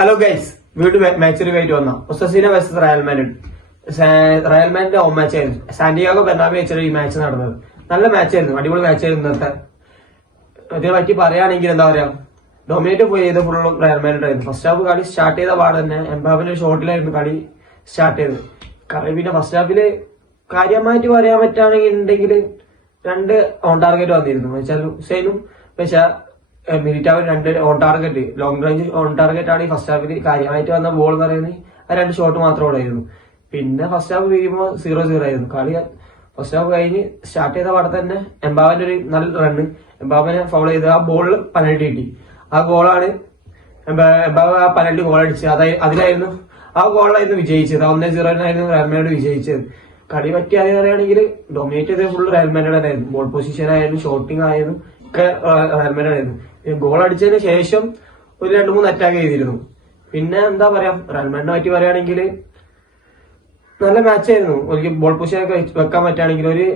Hello guys, വീണ്ടും match review ആയിട്ട് വന്ന Osasuna versus Real Madrid. Real മാഡ്രിഡിന്റെ ഹോം മാച്ച് ആയിരുന്നു. സാന്റിയാഗോ ബെർണാബിയോ വെച്ചാണ് ഈ മാച്ച് നടന്നത്. നല്ല മാച്ച് ആയിരുന്നു, അടിപൊളി മാച്ച് ആയിരുന്നു. ഇന്നത്തെ ഇതിനെ പറ്റി പറയുകയാണെങ്കിൽ എന്താ പറയാ, ഡൊമിനേറ്റ് പോയി ചെയ്ത ഫുള്ളും റയൽ മാഡ്രിഡ് ആയിരുന്നു. ഫസ്റ്റ് ഹാഫ് കളി സ്റ്റാർട്ട് ചെയ്ത പാടെ തന്നെ എംബാബിന്റെ ഷോട്ടിലായിരുന്നു കളി സ്റ്റാർട്ട് ചെയ്തത്. പിന്നെ ഫസ്റ്റ് ഹാഫില് കാര്യമായിട്ട് പറയാൻ പറ്റുകയാണെങ്കിൽ രണ്ട് ഓൺ ടാർഗറ്റ് വന്നിരുന്നു. വെച്ചാൽ ഹുസൈനും പക്ഷെ മിലിറ്റാവ് രണ്ട് on target, long range on target ആണ് ഈ ഫസ്റ്റ് ഹാഫിൽ കാര്യമായിട്ട് വന്ന ബോൾ എന്ന് പറയുന്നത്. ആ രണ്ട് ഷോട്ട് മാത്രമേ ഉള്ളായിരുന്നു. പിന്നെ ഫസ്റ്റ് ഹാഫ് കഴിയുമ്പോൾ 0-0 ആയിരുന്നു കളി. ഫസ്റ്റ് ഹാഫ് കഴിഞ്ഞ് സ്റ്റാർട്ട് ചെയ്ത പാടെ തന്നെ എംബാബിന്റെ ഒരു നല്ല റണ്ണ്, എംബാബിനെ ഫൗൾ ചെയ്ത് ആ ബോളിൽ പെനൽറ്റി കിട്ടി. ആ ഗോളാണ് എംബാബ ആ പെനൽറ്റി ഗോൾ അടിച്ചത്. അതിലായിരുന്നു ആ ഗോളായിരുന്നു വിജയിച്ചത്. 1-0 റയൽ മാഡ്രിഡ് വിജയിച്ചത്. കളി പറ്റി അറിയുകയാണെങ്കിൽ ഡൊമിനേറ്റ് ചെയ്തത് ഫുൾ റയൽ മാഡ്രിഡ് ആയിരുന്നു. ബോൾ പൊസിഷൻ ആയാലും ഷോട്ടിംഗ് ആയാലും ഒക്കെ റയൽ മാഡ്രിഡ് ആയിരുന്നു. ഗോൾ അടിച്ചതിന് ശേഷം ഒരു 2-3 അറ്റാക്ക് ചെയ്തിരുന്നു. പിന്നെ എന്താ പറയാ, റയൽ മാഡ്രിഡിനെ പറ്റി പറയുകയാണെങ്കിൽ നല്ല മാച്ച് ആയിരുന്നു. ഒരു ബോൾ പൊസിഷനൊക്കെ വെക്കാൻ പറ്റുകയാണെങ്കിൽ ഒരു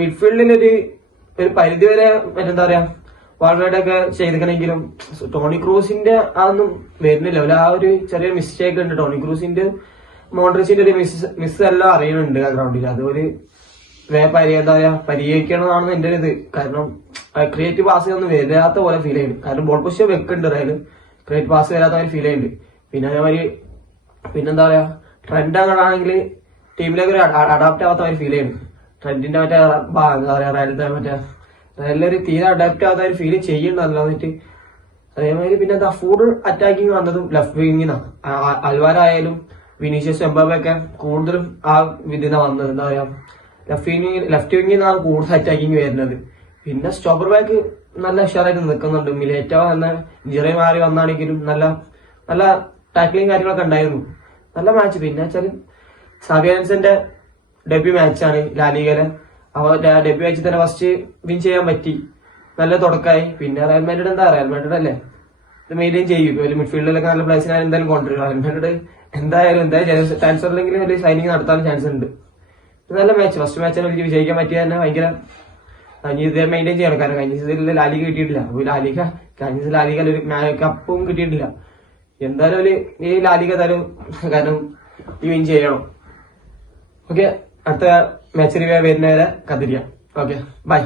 മിഡ്ഫീൽഡിൽ ഒരു പരിധി വരെ മറ്റെന്താ പറയാ വാൾവേഡ് ഒക്കെ ചെയ്തിരിക്കണെങ്കിലും ടോണി ക്രൂസിന്റെ അതൊന്നും വരുന്നില്ല. ആ ഒരു ചെറിയൊരു മിസ്റ്റേക്ക് ഉണ്ട്. ടോണി ക്രൂസിന്റെ മോൺട്രിച്ചിന്റെ ഒരു മിസ് എല്ലാം അറിയുന്നുണ്ട് ആ ഗ്രൗണ്ടിൽ. അതൊരു എന്താ പറയാ പരിഹരിക്കണമെന്നാണ് എന്റെ ഒരു ഇത്. കാരണം ക്രിയേറ്റീവ് പാസ് ഒന്നും വരാത്ത പോലെ ഫീൽ ചെയ്യുന്നുണ്ട്. കാരണം ബോൾ പൊസിഷൻ വെക്കുന്നുണ്ട് റയല്, ക്രിയേറ്റീവ് പാസ് വരാത്ത പോലെ ഫീൽ ചെയ്യുന്നുണ്ട്. പിന്നെ അതേമാതിരി പിന്നെന്താ പറയാ, ട്രെൻഡ് അങ്ങോട്ടാണെങ്കിൽ ടീമിലേക്ക് ഒരു അഡാപ്റ്റ് ആവാത്ത ഒരു ഫീൽ ചെയ്യുന്നു. ട്രെൻഡിന്റെ മറ്റേ എന്താ പറയാ റയലിലൊരു തീരെ അഡാപ്റ്റ് ആവാത്ത ഒരു ഫീൽ ചെയ്യുന്നുണ്ടല്ലോ. എന്നിട്ട് അതേമാതിരി പിന്നെ എന്താ ഫുൾ അറ്റാക്കിങ് വന്നതും ലെഫ്റ്റ് വിങ്ങിന്നാണ്. അൽവാരായാലും വിനീഷ്യസ് എംബാബയൊക്കെ കൂടുതലും ആ ഇതിനാ വന്നത്. എന്താ പറയാ ലെഫ്റ്റ് വിങ്ങിൽ നിന്നാണ് കൂടുതൽ അറ്റാക്കിങ് വരുന്നത്. പിന്നെ സ്റ്റോപ്പർ ബാക്ക് നല്ല ഉഷാറായിട്ട് നിൽക്കുന്നുണ്ട്. മിലേറ്റോ എന്ന ഇഞ്ചറി മാറി വന്നാണെങ്കിലും നല്ല നല്ല ടാക്ലിങ് കാര്യങ്ങളൊക്കെ ഉണ്ടായിരുന്നു. നല്ല മാച്ച്. പിന്നെ വെച്ചാല് സാബിയൻസിന്റെ ഡെബ്യൂ മാച്ചാണ് ലാലിഗയിലെ. ഡെബ്യൂ മാച്ചിൽ തന്നെ ഫസ്റ്റ് വിൻ ചെയ്യാൻ പറ്റി. നല്ല തുടക്കമായി. പിന്നെ റയൽ മാഡ്രിഡ് റയൽ മാഡ്രിഡ് അല്ലേ, ഇത് മെയിൻറ്റെയിൻ ചെയ്യും. ഒരു മിഡ്ഫീൽഡിലൊക്കെ നല്ല പ്ലേസിനെ എന്തായാലും കൊണ്ടുവരും. റയൽ മാഡ്രിഡ് എന്തായാലും ട്രാൻസ്ഫറിലെങ്കിലും ഒരു സൈനിങ് നടത്താൻ ചാൻസ് ഉണ്ട്. നല്ല മാച്ച്. ഫസ്റ്റ് മാച്ചിനെ വിജയിക്കാൻ പറ്റിയ തന്നെ ഭയങ്കര ഇത് മെയിൻറ്റെയിൻ ചെയ്യണം. കാരണം കഴിഞ്ഞ സീസണിൽ ലാലിഗ കിട്ടിയിട്ടില്ല. കഴിഞ്ഞ ലാലിഗ ഒരു കപ്പും കിട്ടിയിട്ടില്ല. എന്തായാലും ഈ ലാലിഗ തരും, കാരണം ഈ വിൻ ചെയ്യണം. ഓക്കെ, അടുത്ത മാച്ച് റിവ്യൂ വരുന്നവരെ കത്തിരിക്കാം. Okay, by.